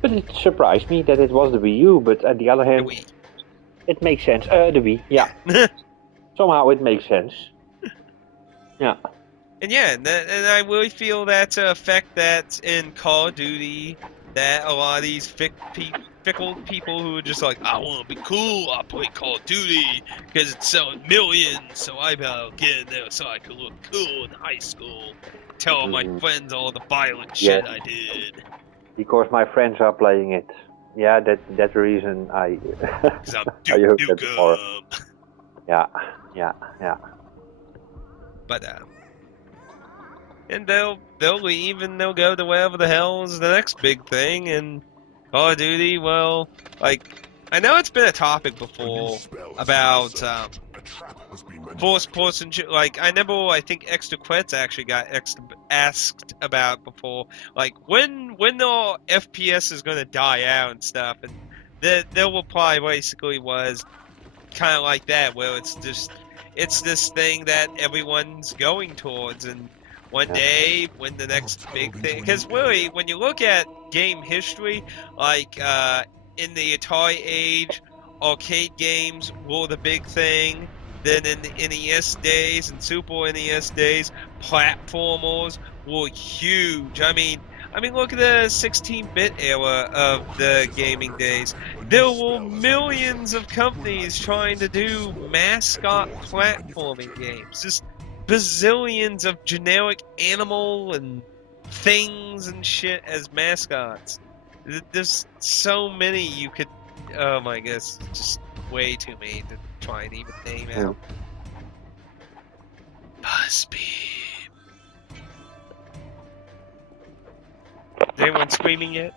But it surprised me that it was the Wii U, but on the other The hand, Wii. it makes sense. The Wii, yeah. Somehow it makes sense. Yeah. And yeah, and I really feel that's an effect that's in Call of Duty, that a lot of these fickle people who are just like, I want to be cool, I'll play Call of Duty because it's selling millions, so I better get in there so I can look cool in high school. Tell all my friends all the violent shit I did. Because my friends are playing it. Yeah, that's the reason I. Because I'm I Duke heard that before. Nukem. Yeah. But and they'll leave and they'll go to wherever the hell is the next big thing. And Call of Duty, well, like I know it's been a topic before about forced person. Like I remember, I think Extra Quets actually got asked about before, like when the FPS is going to die out and stuff, and their reply basically was kind of like that, where it's this thing that everyone's going towards, and one day when the next big thing, because really when you look at game history, like in the Atari age, arcade games were the big thing. Then in the NES days and Super NES days, platformers were huge. I mean, look at the 16-bit era of the gaming days. There were millions of companies trying to do mascot platforming games. Just bazillions of generic animal and things and shit as mascots. There's so many you could. Oh my gosh, just way too many to try and even name out. Buzzbeam. Is anyone screaming yet?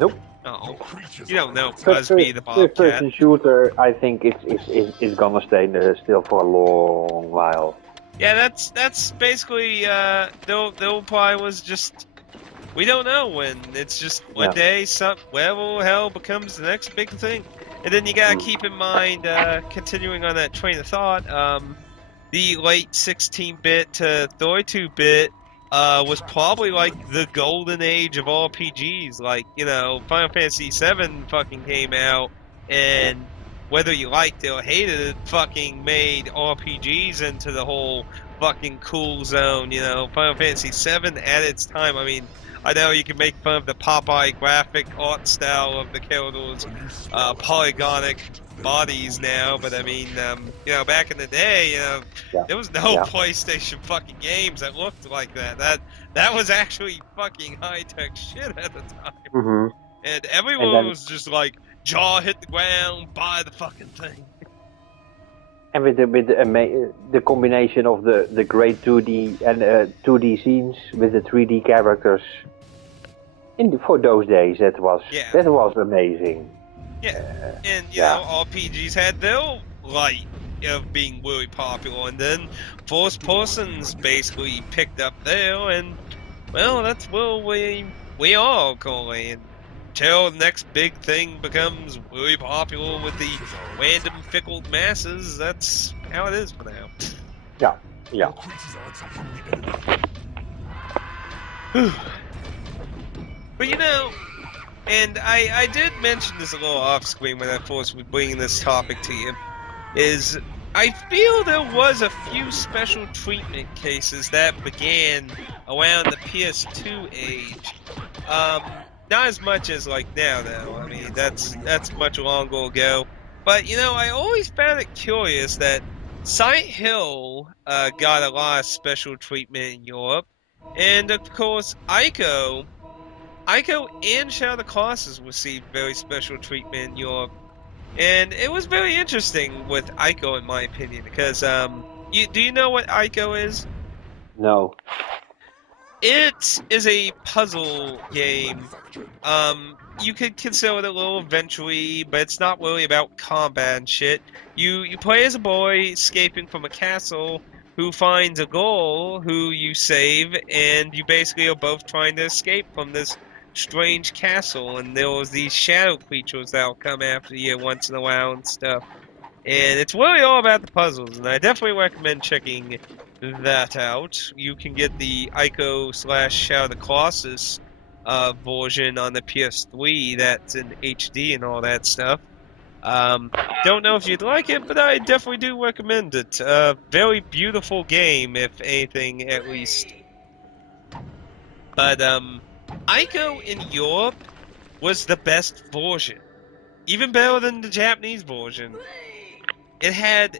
Nope. Oh, you don't know Buzzbee the Bobcat. First-person shooter, I think it's gonna stay still for a long while. Yeah, that's basically the reply was just we don't know when. It's just one day whatever the hell becomes the next big thing. And then you gotta keep in mind, continuing on that train of thought, the late 16-bit to 32-bit was probably like the golden age of RPGs. Like, Final Fantasy VII fucking came out, and whether you liked it or hated it, fucking made RPGs into the whole fucking cool zone. Final Fantasy VII at its time. I mean, I know you can make fun of the Popeye graphic art style of the characters, polygonic bodies now, but I mean, back in the day, there was no PlayStation fucking games that looked like that. That was actually fucking high-tech shit at the time. And everyone was just like, jaw hit the ground, buy the fucking thing. And with the combination of the great 2D and 2D scenes with the 3D characters, for those days, that was amazing. Yeah, and RPGs had their light of being really popular, and then first persons basically picked up there, and well, that's where we are currently. Until the next big thing becomes really popular with the random fickle masses, that's how it is for now. Yeah. But and I did mention this a little off screen when I first was bringing this topic to you, is I feel there was a few special treatment cases that began around the PS2 age. Not as much as like now, though. I mean, that's much longer ago. But I always found it curious that Silent Hill got a lot of special treatment in Europe, and of course, Ico and Shadow of the Colossus received very special treatment in Europe. And it was very interesting with Ico, in my opinion, because do you know what Ico is? No. It is a puzzle game. You could consider it a little adventure-y, but it's not really about combat and shit. You play as a boy escaping from a castle who finds a girl who you save, and you basically are both trying to escape from this strange castle, and there was these shadow creatures that'll come after you once in a while and stuff. And it's really all about the puzzles, and I definitely recommend checking that out. You can get the Ico / Shadow of the Colossus version on the PS3 that's in HD and all that stuff. Don't know if you'd like it, but I definitely do recommend it. Very beautiful game, if anything, at least. But Ico in Europe was the best version, even better than the Japanese version. It had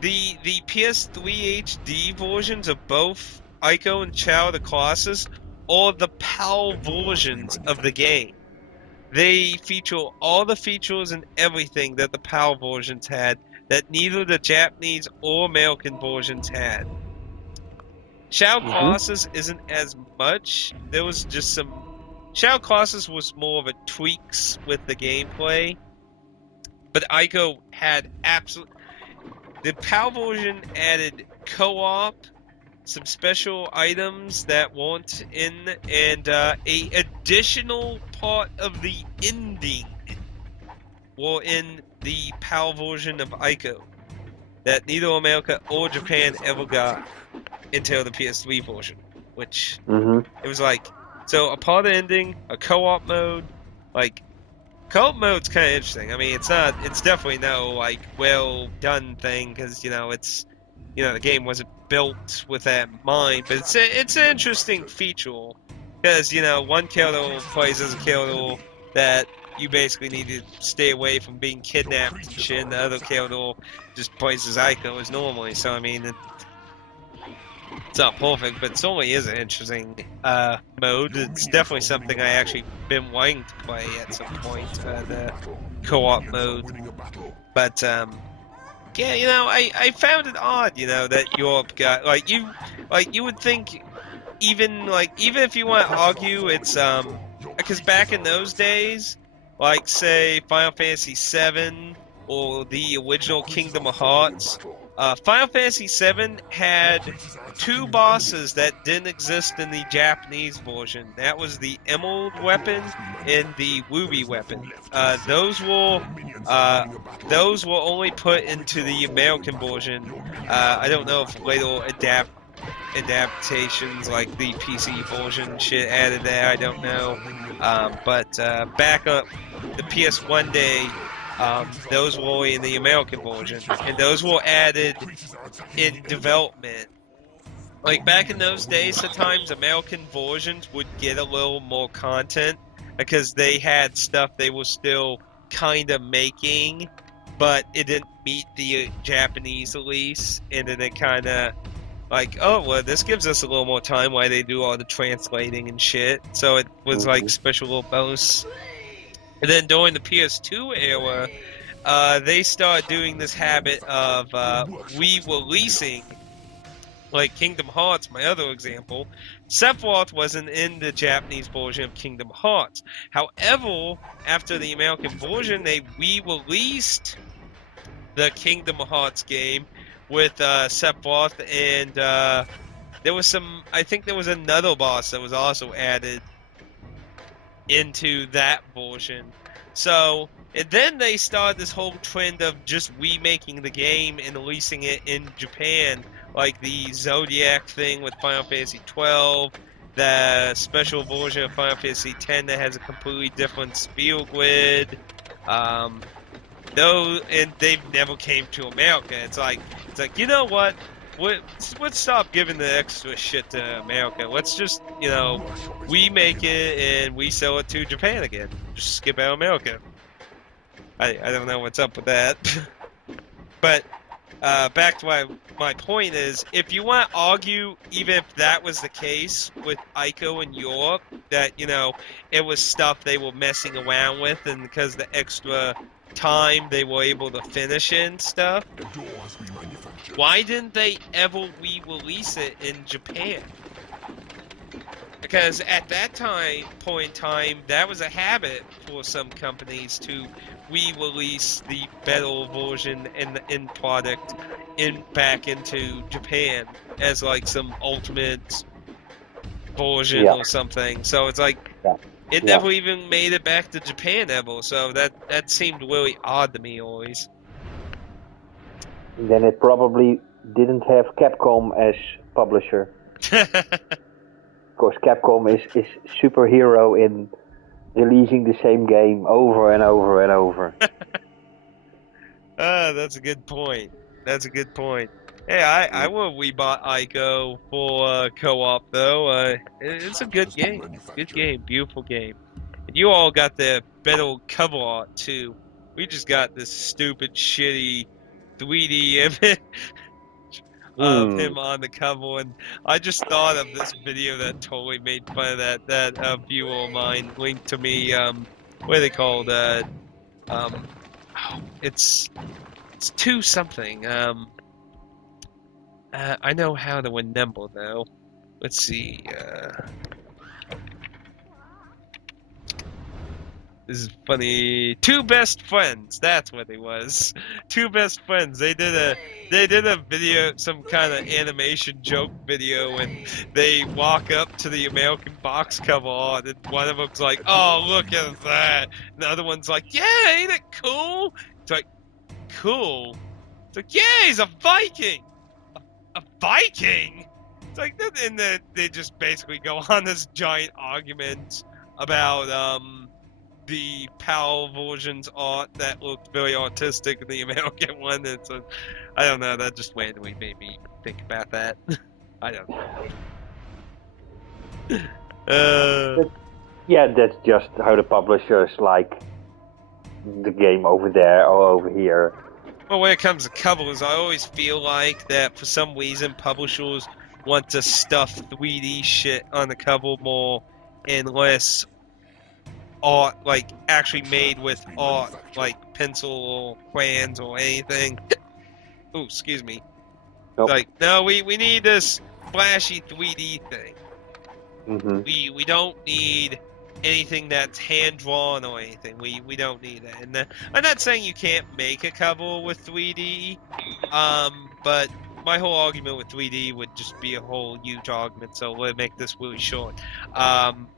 the PS3 HD versions of both Ico and Shadow of the Colossus, or the PAL versions of the game. They feature all the features and everything that the PAL versions had that neither the Japanese or American versions had. Shadow Colossus isn't as much. There was just some... Shadow Colossus was more of a tweaks with the gameplay. But Ico had absolute... The PAL version added co-op, some special items that weren't in, and a additional part of the ending were in the PAL version of Ico that neither America or Japan ever got until the PS3 version, which it was like, so a part of the ending, a co-op mode, like, co-op mode's kind of interesting. I mean, it's definitely no, like, well done thing, because, it's, the game wasn't built with that in mind, but it's an interesting feature, because, one character plays as a character that you basically need to stay away from being kidnapped and shit, and the other character just plays as Ico as normally, so, I mean, it's not perfect, but it certainly is an interesting mode. It's definitely something I actually been wanting to play at some point, the co-op mode. But yeah, I found it odd, that Europe got you would think even if you want to argue, it's because back in those days, like say Final Fantasy VII or the original Kingdom of Hearts. Final Fantasy VII had two bosses that didn't exist in the Japanese version. That was the Emerald weapon and the Ruby weapon. Those were only put into the American version. I don't know if later adaptations like the PC version shit added that. I don't know. But back up the PS1 day. Those were in the American version, and those were added in development. Like back in those days, sometimes American versions would get a little more content because they had stuff they were still kind of making, but it didn't meet the Japanese release, and then it kind of like, oh, well, this gives us a little more time while they do all the translating and shit. So it was like special little bonus. And then during the PS2 era, they started doing this habit of re-releasing, like Kingdom Hearts, my other example. Sephiroth wasn't in the Japanese version of Kingdom Hearts. However, after the American version, they re-released the Kingdom Hearts game with Sephiroth, and there was I think there was another boss that was also added into that version. So, and then they started this whole trend of just remaking the game and releasing it in Japan, like the Zodiac thing with Final Fantasy 12, the special version of Final Fantasy 10 that has a completely different sphere grid. No, and they never came to America. It's like you know what? Let's stop giving the extra shit to America. Let's just, we make it and we sell it to Japan again. Just skip out America. I don't know what's up with that. But back to my point is, if you want to argue, even if that was the case with Ico in Europe, that, it was stuff they were messing around with, and because the extra time they were able to finish in stuff, why didn't they ever re-release it in Japan? Because at that point in time, that was a habit for some companies to re-release the better version and the end product back into Japan as like some ultimate version or something. So it's like it never even made it back to Japan ever. So that seemed really odd to me always. Then it probably didn't have Capcom as publisher. Because Capcom is superhero in releasing the same game over and over and over. That's a good point. That's a good point. Hey, I will bought Ico for co-op though. It's a good game. Good game. Beautiful game. And you all got the better cover art too. We just got this stupid, shitty 3D image of him on the cover, and I just thought of this video that totally made fun of that viewer of mine linked to me. What are they called? It's two something. I know how to remember though. Let's see. This is funny. Two best friends. That's what it was. Two best friends. They did a video, some kind of animation joke video, and they walk up to the American box cover art, and one of them's like, "Oh, look at that!" And the other one's like, "Yeah, ain't it cool?" It's like, "Cool." It's like, "Yeah, he's a Viking." A Viking. It's like, and then they just basically go on this giant argument about the PAL version's art that looked very artistic and the American one. And so, I don't know, that just randomly made me think about that. I don't know. Yeah, that's just how the publishers like the game over there or over here. Well, when it comes to covers, I always feel like that for some reason publishers want to stuff 3D shit on the cover more and less art, like actually made with art, like pencil or crayons or anything. Oh, excuse me. Nope. Like, no, we need this flashy 3D thing. Mm-hmm. We don't need anything that's hand drawn or anything. We don't need that. And I'm not saying you can't make a cover with 3D, but my whole argument with 3D would just be a whole huge argument, so we'll make this really short.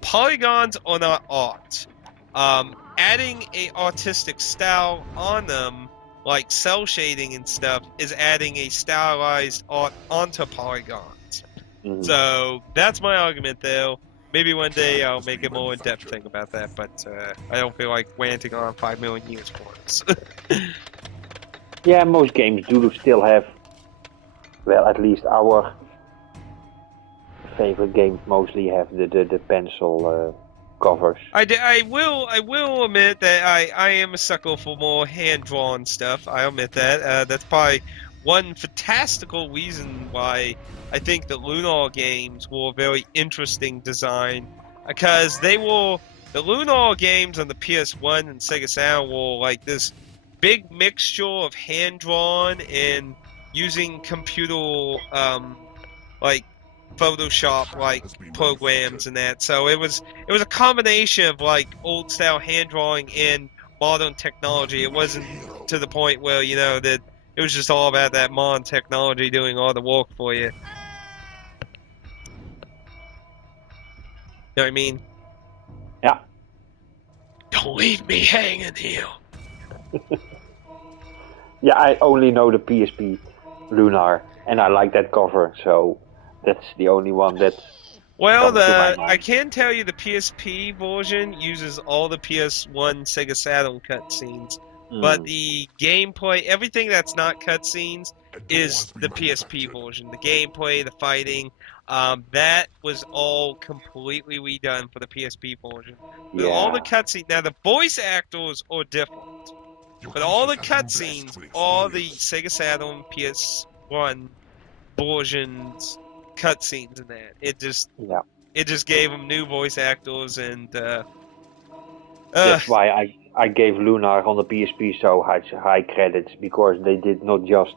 Polygons are not art. Adding a artistic style on them, like cell shading and stuff, is adding a stylized art onto polygons. Mm-hmm. So that's my argument, though. Maybe one day I'll make a more in-depth thing about that, but I don't feel like ranting on 5 million years for this. Yeah, most games do still have, well, at least our favorite games mostly have the pencil covers. I will admit that I am a sucker for more hand-drawn stuff. I admit that. That's probably one fantastical reason why I think the Lunar games were a very interesting design, because the Lunar games on the PS1 and Sega Saturn were like this big mixture of hand-drawn and using computer like Photoshop like programs and that. So it was a combination of like old style hand drawing and modern technology. It wasn't to the point where, you know, that it was just all about that modern technology doing all the work for you. You know what I mean? Yeah. Don't leave me hanging here. Yeah, I only know the PSP Lunar, and I like that cover, so that's the only one that's... Well, I can tell you the PSP version uses all the PS1 Sega Saturn cutscenes, but the gameplay, everything that's not cutscenes, is the PSP version. The gameplay, the fighting, that was all completely redone for the PSP version. But all the cutscenes, now the voice actors are different, but all the cutscenes, all the Sega Saturn PS1 versions cutscenes in that. It just gave them new voice actors, and that's why I gave Lunar on the PSP so high credits, because they did not just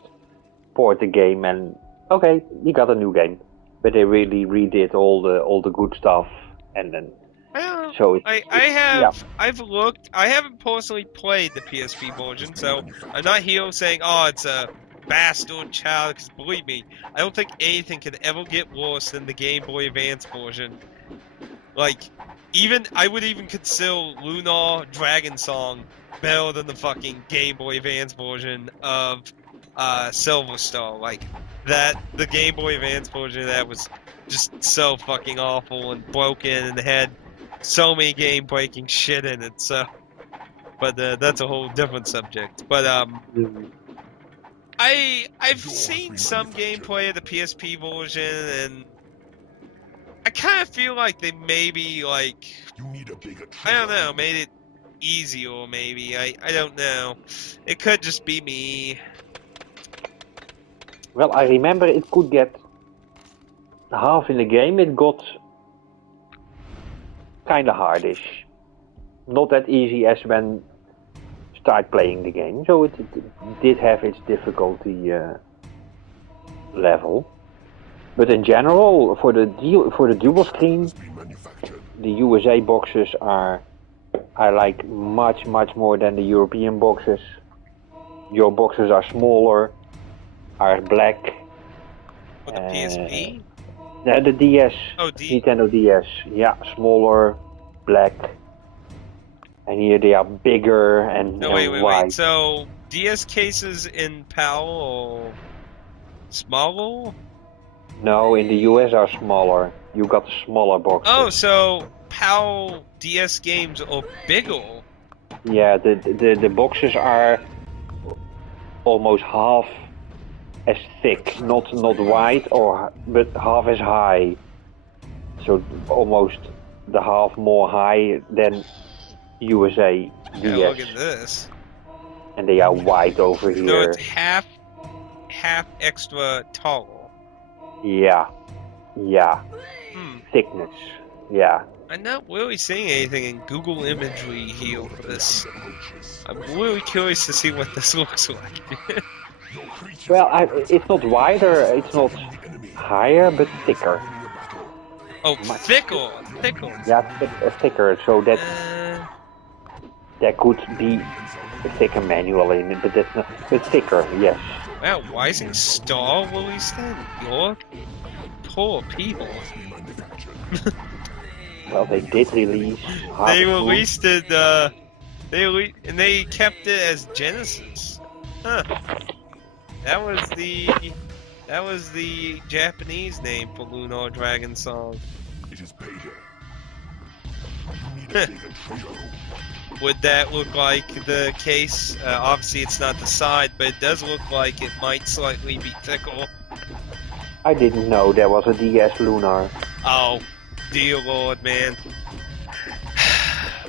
port the game and okay, you got a new game, but they really redid all the good stuff, and then I've looked. I haven't personally played the PSP version, so I'm not here saying, oh, it's a bastard child, because believe me, I don't think anything could ever get worse than the Game Boy Advance version. Like, I would even consider Lunar Dragon Song better than the fucking Game Boy Advance version of Silver Star. Like, the Game Boy Advance version of that was just so fucking awful and broken and had so many game-breaking shit in it. So, but that's a whole different subject. But Mm. I've seen some gameplay of the PSP version, and I kind of feel like they maybe like I don't know, made it easier. Maybe I don't know. It could just be me. Well, I remember it could get half in the game. It got kind of hardish. Not that easy as when start playing the game. So it did have its difficulty level. But in general, for the dual screen, the USA boxes are I like much more than the European boxes. Your boxes are smaller, are black. For the PSP? The DS. Oh, Nintendo DS. Yeah, smaller, black. And here they are bigger and wide. Wait. So DS cases in PAL are smaller? No, in the US are smaller. You got smaller boxes. Oh, so PAL DS games are bigger. Yeah, the boxes are almost half as thick, not wide but half as high. So almost the half more high than USA DS. Yeah, look at this. And they are wide over here. So it's half extra tall. Yeah. Thickness. Yeah. I'm not really seeing anything in Google imagery here for this. I'm really curious to see what this looks like. Well, it's not wider, it's not higher, but thicker. Oh, thicker. Yeah, thicker, so that there could be a thicker manual in it, but that's not. But thicker, yes. Wow, Rising Star released that? Your poor people. Well, they did release. They released it. And they kept it as Genesis. Huh. That was the Japanese name for Lunar Dragon Song. It is payday. Would that look like the case? Obviously, it's not the side, but it does look like it might slightly be thicker. I didn't know there was a DS Lunar. Oh, dear Lord, man.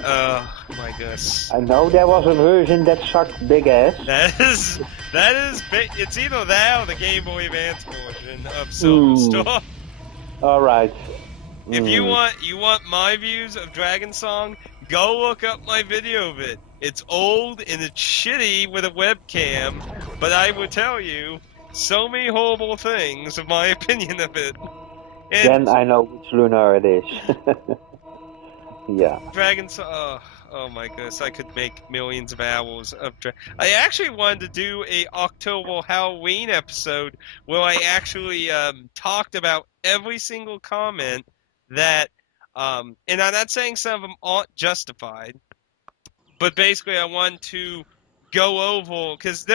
Oh my goodness. I know there was a version that sucked big ass. That is it's either that or the Game Boy Advance version of Silver Star. All right. If you want my views of Dragon Song, go look up my video of it. It's old and it's shitty with a webcam, but I will tell you so many horrible things of my opinion of it. And then I know which Lunar it is. Yeah. Dragon Song. Oh my goodness, I could make millions of hours of I actually wanted to do a October Halloween episode where I actually talked about every single comment that, and I'm not saying some of them aren't justified, but basically I wanted to go over, because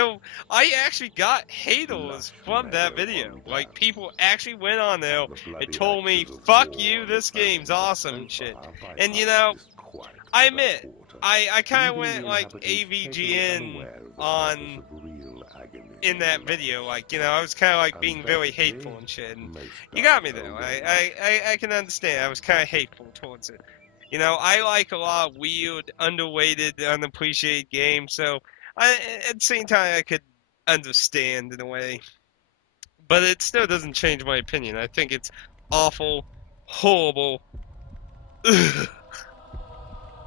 I actually got haters from that video. Like, people actually went on there and told me, fuck you, this game's awesome and shit. And you know, I admit, I kind of went like AVGN on in that video, like, you know, I was kind of like being very hateful and shit, and you got me though. I can understand. I was kind of hateful towards it. You know, I like a lot of weird, underrated, unappreciated games, so at the same time I could understand in a way. But it still doesn't change my opinion. I think it's awful, horrible.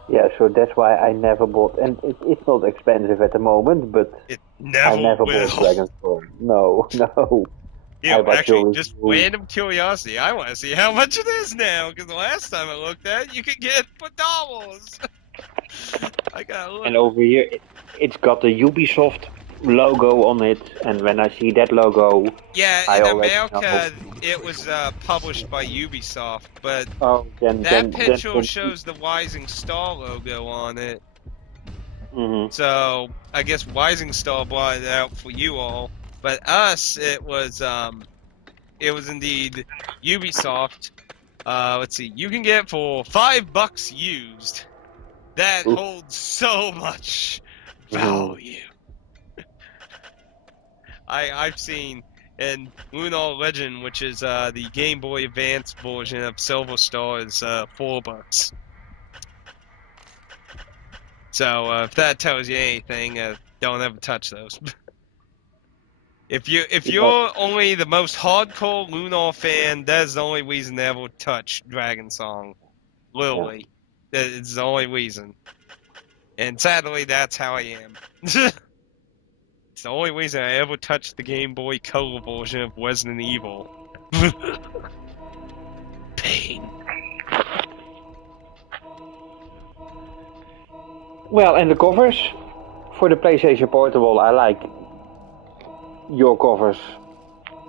Yeah, so that's why I never bought, and it's not expensive at the moment, but I never bought Dragon's Storm. No. Yeah, actually, just random curiosity. I want to see how much it is now, because the last time I looked at it, you could get it for $. I gotta look. And over here, it's got the Ubisoft logo on it, and when I see that logo, yeah, in America it was published by Ubisoft, but that picture shows the Rising Star logo on it. Mm-hmm. So I guess Rising Star brought it out for you all, but us it it was indeed Ubisoft. Let's see, you can get for $5 used. That holds so much value. I've seen in Lunar Legend, which is the Game Boy Advance version of Silver Star, is $4. So if that tells you anything, don't ever touch those. If you're only the most hardcore Lunar fan, that's the only reason to ever touch Dragon Song. Literally, it's the only reason. And sadly, that's how I am. It's the only reason I ever touched the Game Boy Color version of Resident Evil. Pain. Well, and the covers for the PlayStation Portable, I like your covers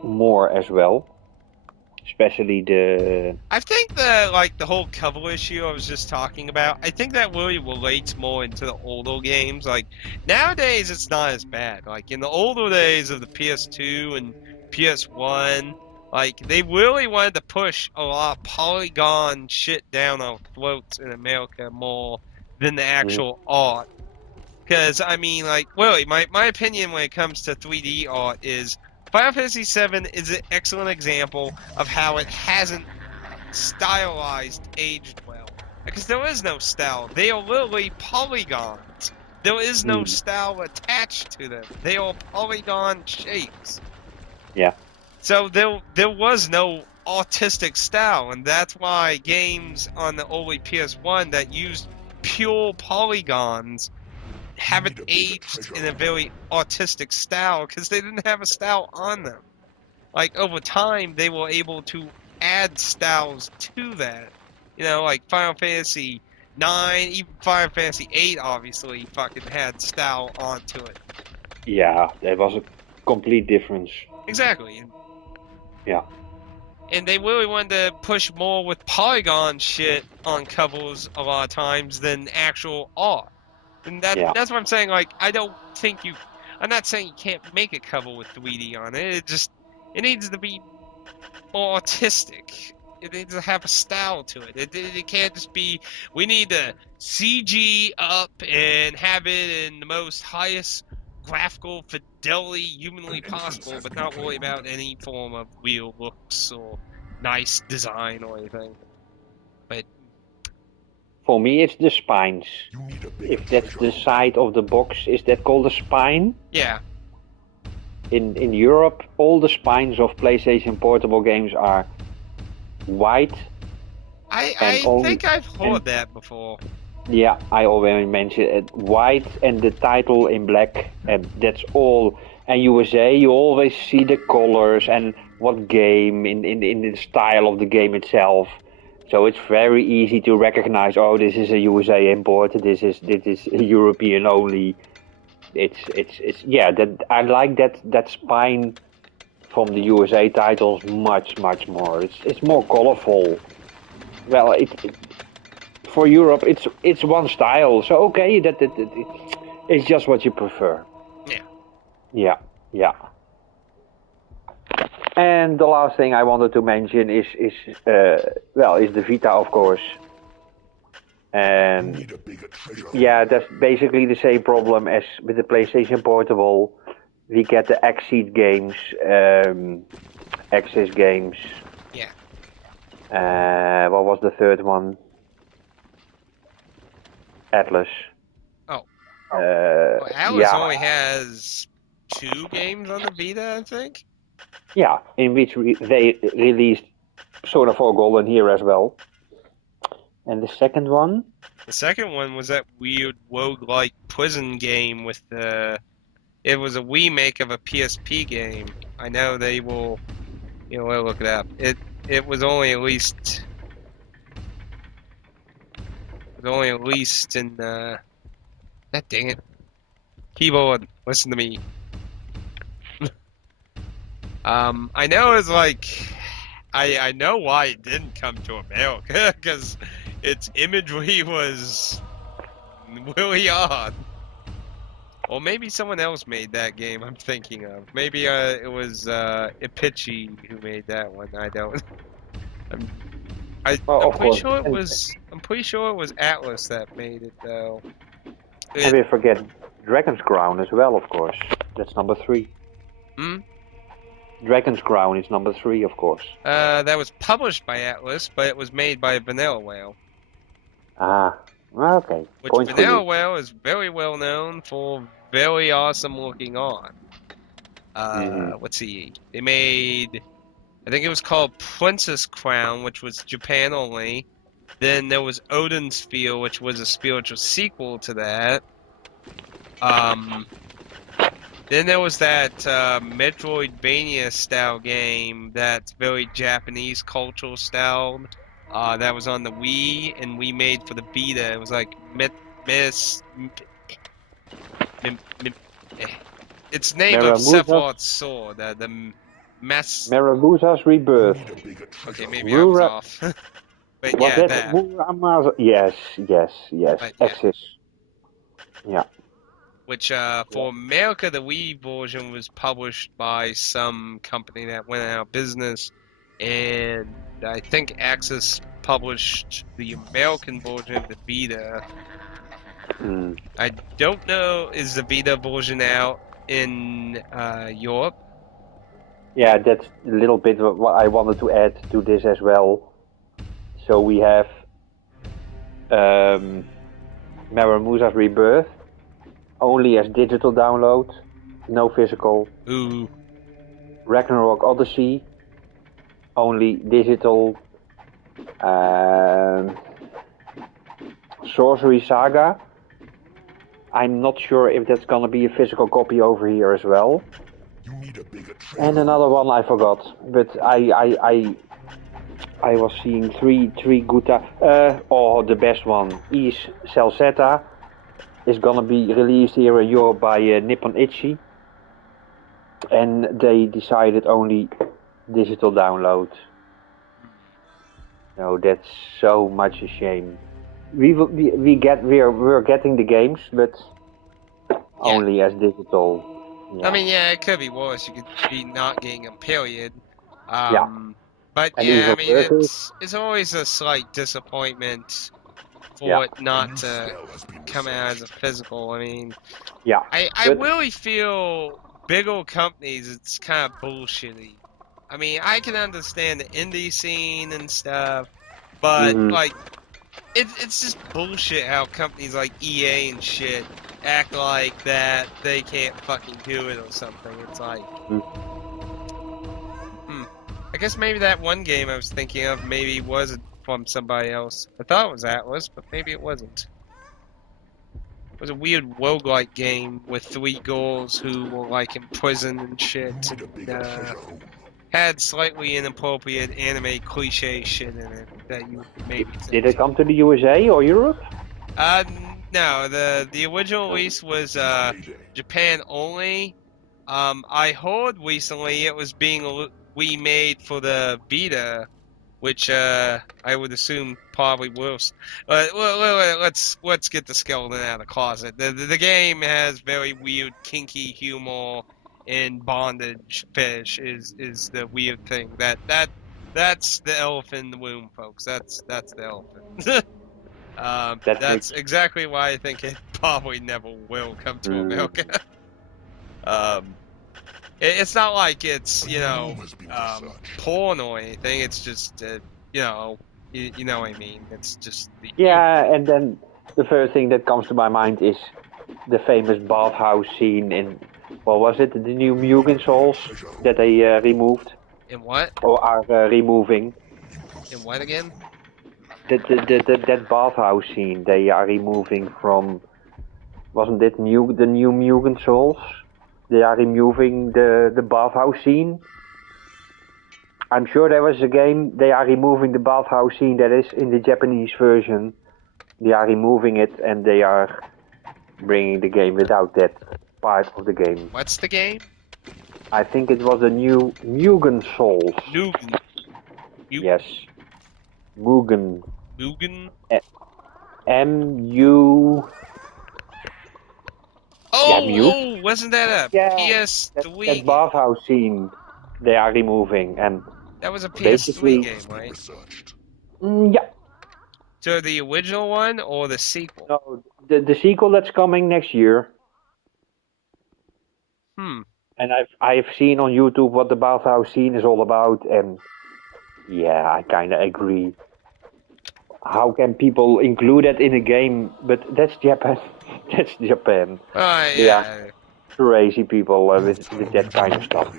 more as well. Especially the... I think the whole cover issue I was just talking about, I think that really relates more into the older games. Like, nowadays it's not as bad. Like, in the older days of the PS2 and PS1, like, they really wanted to push a lot of polygon shit down our throats in America more than the actual art. Because, I mean, like, really, my opinion when it comes to 3D art is Final Fantasy VII is an excellent example of how it hasn't stylized aged well. Because there is no style. They are literally polygons. There is no style attached to them. They are polygon shapes. Yeah. So there was no artistic style, and that's why games on the early PS1 that used pure polygons haven't aged in a very artistic style because they didn't have a style on them. Like, over time, they were able to add styles to that. You know, like Final Fantasy 9, even Final Fantasy 8 obviously fucking had style onto it. Yeah, there was a complete difference. Exactly. Yeah. And they really wanted to push more with polygon shit on covers a lot of times than actual art. And that's what I'm saying, like, I don't think you... I'm not saying you can't make a cover with 3D on it, it needs to be more artistic. It needs to have a style to it. It can't just be, we need to CG up and have it in the most highest graphical fidelity humanly possible, but not worry about any form of real looks or nice design or anything. But for me, it's the spines. If that's the side of the box, is that called a spine? Yeah. In Europe, all the spines of PlayStation Portable games are white. I think I've heard that before. Yeah, I already mentioned it. White and the title in black, and that's all. And USA, you always see the colors and what game in the style of the game itself. So it's very easy to recognize. Oh, this is a USA import. This is European only. It's that I like that spine from the USA titles much more. It's more colorful. Well, for Europe it's one style. So okay, that it's just what you prefer. Yeah. And the last thing I wanted to mention is the Vita, of course. And yeah, that's basically the same problem as with the PlayStation Portable. We get the Exceed games, Access games. Yeah. What was the third one? Atlas. Oh. Well, Atlas only has 2 games on the Vita, I think. Yeah, in which they released Persona 4 Golden here as well. And the second one? The second one was that weird roguelike prison game with it was a remake of a PSP game. I know they will, we'll look it up. It was only at least in God dang it. Keyboard, listen to me. I know it's like, I know why it didn't come to America, because its imagery was really odd. Or maybe someone else made that game I'm thinking of. Maybe it was Atticusmj who made that one. I don't. I'm, Oh, I'm of pretty course. sure it was. I'm pretty sure it was Atlas that made it though. And we forget Dragon's Crown as well, of course. That's number 3. Hmm? Dragon's Crown is number 3, of course. That was published by Atlas, but it was made by Vanilla Whale. Ah, okay. Which Point for Vanilla you. Whale is very well known for very awesome looking art. Let's see. They made, I think it was called Princess Crown, which was Japan only. Then there was Odin's Sphere, which was a spiritual sequel to that. Then there was that Metroidvania style game that's very Japanese cultural style. That was on the Wii, and we made for the Vita. It was like its name of Sephiroth's sword. The mess. Marabusa's Rebirth. Okay, maybe I was off. But Was yeah, that Muramasa? Yes. But, Axis. Yeah. Which, for America, the Wii version was published by some company that went out of business, and I think Axis published the American version of the Vita. I don't know, is the Vita version out in Europe? Yeah, that's a little bit what I wanted to add to this as well. So we have Maramusa's Rebirth, only as digital download, no physical. Ooh. Ragnarok Odyssey, only digital. Sorcery Saga, I'm not sure if that's gonna be a physical copy over here as well. And another one I forgot, but I was seeing three good. The best one, East Celceta, is gonna be released here in Europe by Nippon Ichi, and they decided only digital download. No, that's so much a shame. We're getting the games, but only as digital. Yeah. I mean, yeah, it could be worse. You could be not getting them, period. But and yeah, I mean, it's always a slight disappointment for it not to come out as a physical. I mean, I really feel bigger companies, it's kind of bullshitty. I mean, I can understand the indie scene and stuff, but like, it's just bullshit how companies like EA and shit act like that they can't fucking do it or something. It's like, I guess maybe that one game I was thinking of maybe was from somebody else. I thought it was Atlas, but maybe it wasn't. It was a weird roguelike game with 3 girls who were like in prison and shit. And, had slightly inappropriate anime cliche shit in it that you maybe think. Did it come to the USA or Europe? No, the original release was Japan only. I heard recently it was being remade for the Vita, which I would assume probably will. Let's get the skeleton out of the closet. The game has very weird kinky humor, and bondage fish is the weird thing. That's the elephant in the room, folks. That's the elephant. That's exactly why I think it probably never will come to America. It's not like it's, porn or anything. It's just, you know what I mean. It's just and then the first thing that comes to my mind is the famous bathhouse scene in, what was it, the new Mugen Souls that they removed? In what? Or are removing? In what again? That bathhouse scene they are removing from, wasn't it the new Mugen Souls? They are removing the bathhouse scene. I'm sure there was a game, they are removing the bathhouse scene that is in the Japanese version. They are removing it and they are bringing the game without that part of the game. What's the game? I think it was the new Mugen Souls. Mugen? Yes. Mugen. Mugen? M-U... Oh, Wasn't that a Yeah, PS3 that game? bathhouse scene they are removing, and That was a PS3 basically, game, right? yeah, So the original one or the sequel? no, the sequel that's coming next year. And I've seen on YouTube what the bathhouse scene is all about, and yeah, I kind of agree. How can people include that in a game? But that's Japan. That's Japan. Oh, They are yeah. crazy people with that kind of stuff.